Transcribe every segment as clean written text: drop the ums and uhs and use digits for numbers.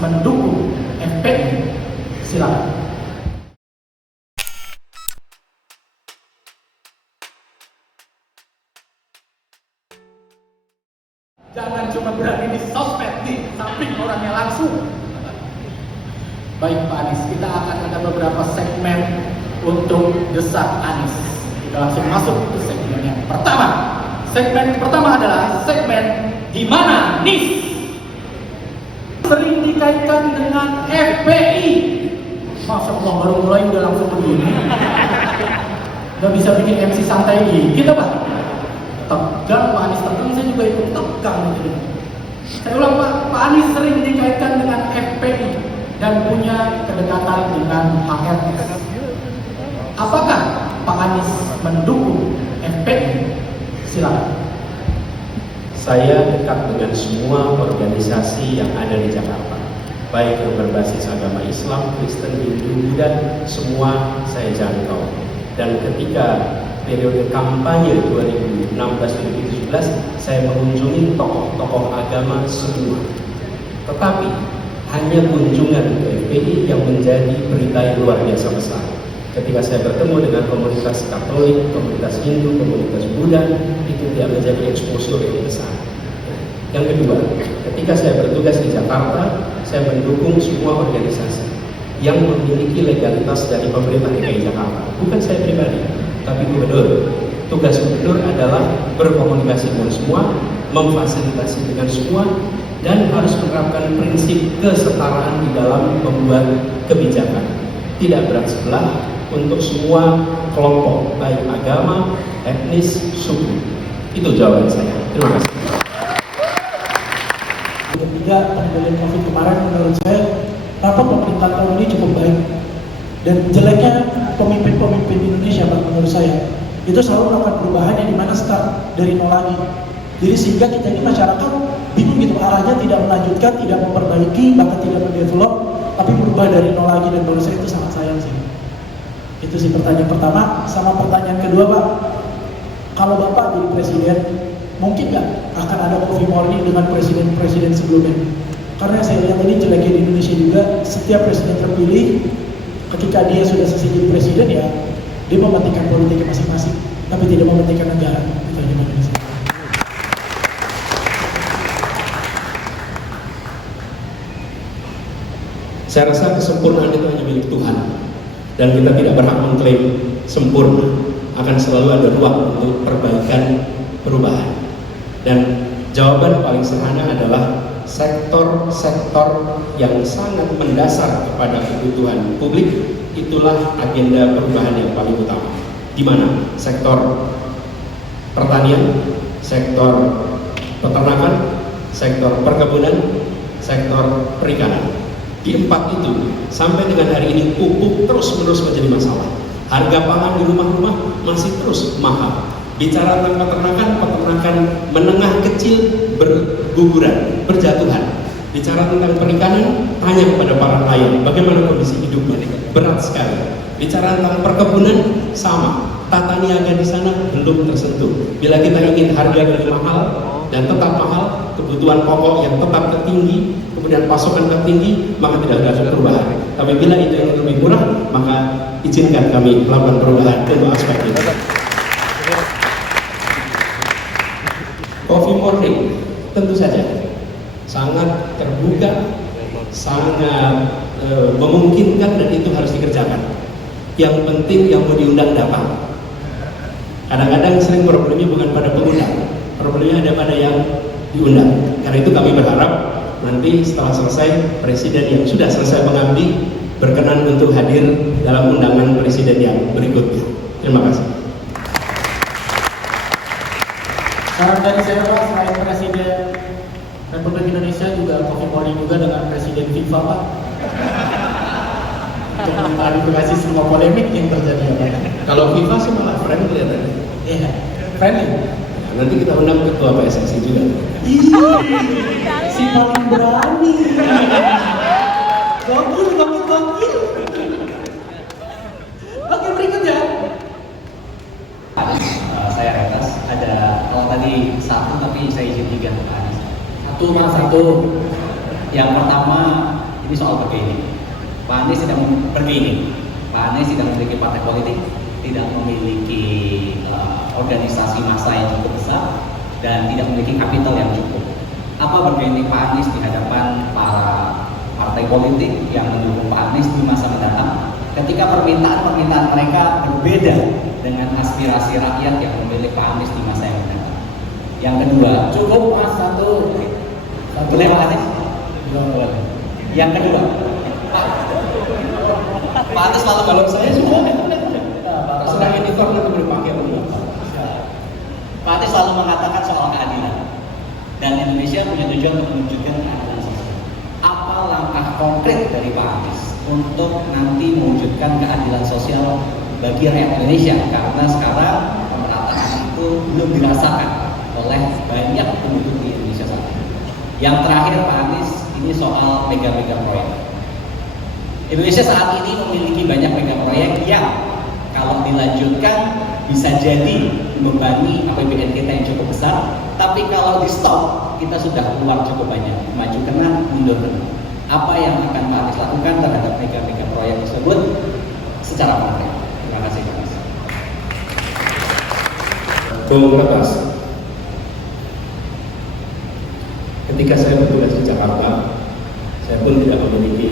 mendukung FPI? Silakan. Jangan cuma berani di sosmed nih, samping orangnya langsung. Baik Pak Anies, kita akan ada beberapa segmen untuk desak Anies. Kita langsung masuk ke segmen yang pertama. Segmen pertama adalah segmen di mana Nis sering dikaitkan dengan FPI. Masya Allah, baru mulai udah langsung begini. Gak bisa bikin MC santai gitu Pak. Tegang Pak Anies, tegang saya juga ikut tegang gitu. Saya ulang Pak Anies sering dikaitkan dengan FPI dan punya kedekatan dengan HRS. Apakah Pak Anies mendukung FPI? Silakan. Saya dekat dengan semua organisasi yang ada di Jakarta, baik yang berbasis agama Islam, Kristen, Hindu, Buddha, semua saya jangkau. Dan ketika periode kampanye 2016-2017, saya mengunjungi tokoh-tokoh agama semua. Tetapi hanya kunjungan ke FPI yang menjadi berita yang luar biasa besar. Ketika saya bertemu dengan komunitas Katolik, komunitas Hindu, komunitas Buddha, itu tidak menjadi exposure yang besar. Yang kedua, ketika saya bertugas di Jakarta, saya mendukung semua organisasi yang memiliki legalitas dari pemerintah DKI Jakarta. Bukan saya pribadi, tapi gubernur. Tugas gubernur adalah berkomunikasi dengan semua, memfasilitasi dengan semua, dan harus menerapkan prinsip kesetaraan di dalam membuat kebijakan. Tidak berat sebelah untuk semua kelompok, baik agama, etnis, suku. Itu jawaban saya. Terima kasih. Ketiga, pengendalian COVID kemarin menurut saya rapat pemerintah tahun ini cukup baik. Dan jeleknya pemimpin-pemimpin Indonesia, menurut saya, itu selalu melakukan perubahan yang dimana start dari nol lagi. Jadi sehingga kita ini masyarakat bingung gitu, arahnya tidak melanjutkan, tidak memperbaiki, bahkan tidak mendevelop, tapi berubah dari nol lagi. Dan menurut saya itu sangat sayang sih. Itu sih pertanyaan pertama. Sama pertanyaan kedua Pak, kalau Bapak jadi presiden, mungkin nggak akan ada coffee morning dengan presiden-presiden sebelumnya? Karena saya lihat ini jeleknya di Indonesia juga, setiap presiden terpilih, ketika dia sudah selesai jadi presiden ya, dia mementingkan politiknya masing-masing, tapi tidak mementingkan negara. Itu aja Pak. Saya rasa kesempurnaan itu hanya milik Tuhan. Dan kita tidak berhak mengklaim sempurna. Akan selalu ada ruang untuk perbaikan, perubahan. Dan jawaban paling sederhana adalah sektor-sektor yang sangat mendasar kepada kebutuhan publik, itulah agenda perubahan yang paling utama. Di mana? Sektor pertanian, sektor peternakan, sektor perkebunan, sektor perikanan. Di empat itu, sampai dengan hari ini pupuk terus-menerus menjadi masalah. Harga pangan di rumah-rumah masih terus mahal. Bicara tentang peternakan menengah kecil berguguran, berjatuhan. Bicara tentang perikanan, tanya kepada para nelayan bagaimana kondisi hidupnya, berat sekali. Bicara tentang perkebunan, sama. Tata niaga di sana belum tersentuh. Bila kita ingin harga yang mahal dan tetap mahal, kebutuhan pokok yang tetap tertinggi, kemudian pasokan tertinggi, maka tidak ada perubahan. Tapi bila itu yang lebih murah, maka izinkan kami melakukan perubahan untuk aspek itu. Coffee morning, tentu saja sangat terbuka, sangat memungkinkan, dan itu harus dikerjakan. Yang penting yang mau diundang datang. Kadang-kadang sering problemnya bukan pada pengundang, problemnya ada pada yang diundang. Karena itu kami berharap nanti setelah selesai, presiden yang sudah selesai mengabdi berkenan untuk hadir dalam undangan presiden yang berikutnya. Terima kasih. Saran dari saya Pak, selain Presiden Republik Indonesia juga coffee morning juga dengan Presiden FIFA Pak, untuk mengklarifikasi semua polemik yang terjadi ya Pak. Kalau FIFA sih malah friendly kelihatannya. Iya, friendly. Nanti kita undang ketua PSSI juga. Si paling berani. Gokil. Oke, berikutnya. Saya Retas, ada kalau tadi satu tapi saya izin tiga Pak Anies. Satu. Yang pertama Ini soal bergaining. Pak Anies tidak bergaining. Pak Anies tidak memiliki partai politik, tidak memiliki organisasi massa yang cukup besar, dan tidak memiliki kapital yang cukup. Apa bergaining Pak Anies di hadapan para partai politik yang mendukung Pak Anies di masa mendatang, ketika permintaan mereka berbeda dengan aspirasi rakyat yang memilih Pak Anies di masa yang mendatang? Yang kedua, Cukup Mas satu. boleh Pak Anies? Boleh. Yang kedua, Pak Anies selalu Kalau saya sudah Nah, terserah editor nanti boleh pakai apa. Pak Anies selalu mengatakan soal keadilan, dan Indonesia punya tujuan untuk mewujudkan keadilan sosial. Apa langkah konkret dari Pak Anies untuk nanti mewujudkan keadilan sosial bagi rakyat Indonesia? Karena sekarang pemerataan itu belum dirasakan oleh banyak penduduk di Indonesia saat ini. Yang terakhir Pak Anies, ini soal mega-mega proyek. Indonesia saat ini memiliki banyak mega proyek yang kalau dilanjutkan bisa jadi membebani APBN kita yang cukup besar, tapi kalau di stop kita sudah keluar cukup banyak, maju kena, mundur kena. Apa yang akan Pak Anies lakukan terhadap mega-mega proyek tersebut secara konkret? Terima kasih Pak Anies. Bung Lepas, ketika saya bertugas di Jakarta, saya pun tidak memiliki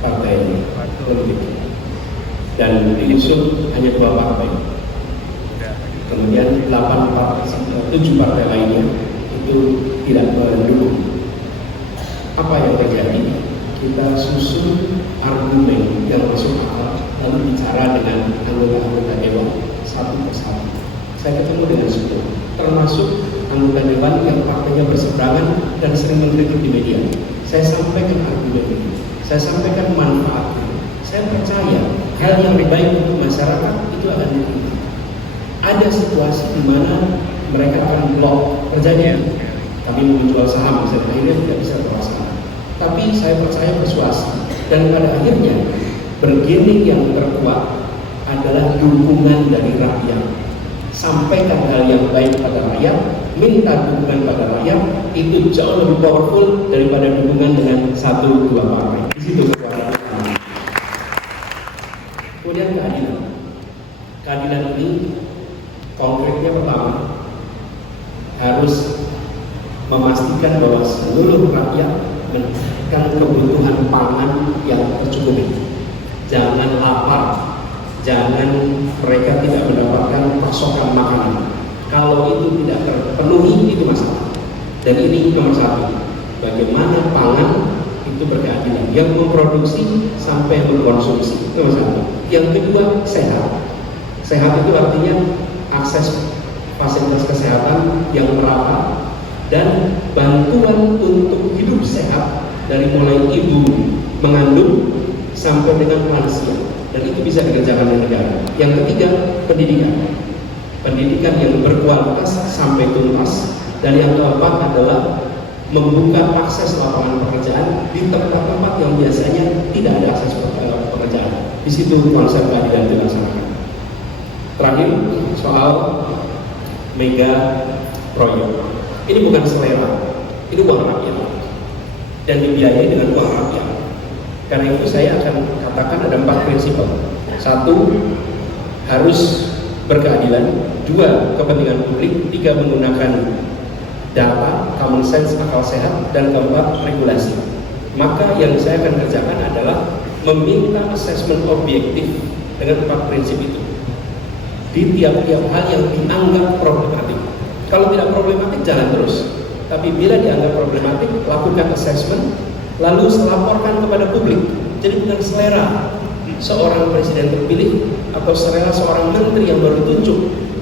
partai politik, dan diusung hanya 2 partai. Kemudian 7 partai lainnya itu tidak mendukung. Apa yang terjadi? Kita susun argumen yang masuk akal, lalu bicara dengan anggota-anggota dewan satu persatu. Saya ketemu dengan semua, termasuk anggota dewan yang partainya berseberangan dan sering mengkritik di media. Saya sampaikan argumen itu, saya sampaikan manfaat itu. Saya percaya hal yang lebih baik untuk masyarakat itu akan diterima. Ada situasi di mana mereka akan blok kerjanya. Kami menjual saham, akhirnya tidak bisa terlaksana. Tapi saya percaya persuasi, dan pada akhirnya bergening yang terkuat adalah dukungan dari rakyat. Sampaikan hal yang baik pada rakyat, minta dukungan pada rakyat, itu jauh lebih powerful daripada dukungan dengan 1-2 partai. Di situ kekuatan. Kemudian keadilan. Keadilan ini konkretnya pertama harus memastikan bahwa seluruh rakyat mendapatkan kebutuhan pangan yang tercukupi. Jangan lapar, jangan mereka tidak mendapatkan pasokan makanan. Kalau itu tidak terpenuhi, itu masalah. Dan ini nomor 1. Bagaimana pangan itu berkeadilan, yang memproduksi sampai mengkonsumsi, itu nomor 1. Yang kedua, sehat. Sehat itu artinya akses fasilitas kesehatan yang merata dan bantuan untuk hidup sehat dari mulai ibu mengandung sampai dengan lansia, dan itu bisa dikerjakan oleh negara. Yang ketiga, pendidikan yang berkualitas sampai tuntas, dan yang keempat adalah membuka akses lapangan pekerjaan di tempat-tempat yang biasanya tidak ada akses pekerjaan. Di situ konsep keadilan dilaksanakan. Terakhir, soal mega proyek. Ini bukan selera, ini uang rakyat, dan dibiayai dengan uang rakyat. Karena itu saya akan katakan ada 4 prinsip. 1, harus berkeadilan. 2, kepentingan publik. 3, menggunakan data, common sense, akal sehat. Dan 4, regulasi. Maka yang saya akan kerjakan adalah meminta asesmen objektif dengan 4 prinsip itu di tiap-tiap hal yang dianggap problematik. Kalau tidak problematik, jalan terus. Tapi bila dianggap problematik, lakukan assessment, lalu laporkan kepada publik. Jadi bukan selera seorang presiden terpilih atau selera seorang menteri yang baru ditunjuk,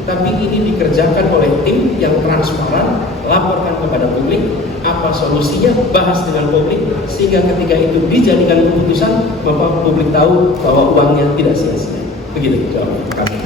tapi ini dikerjakan oleh tim yang transparan. Laporkan kepada publik apa solusinya, bahas dengan publik, sehingga ketika itu dijadikan keputusan, maka publik tahu bahwa uangnya tidak sia-sia. Begitu jawaban kami.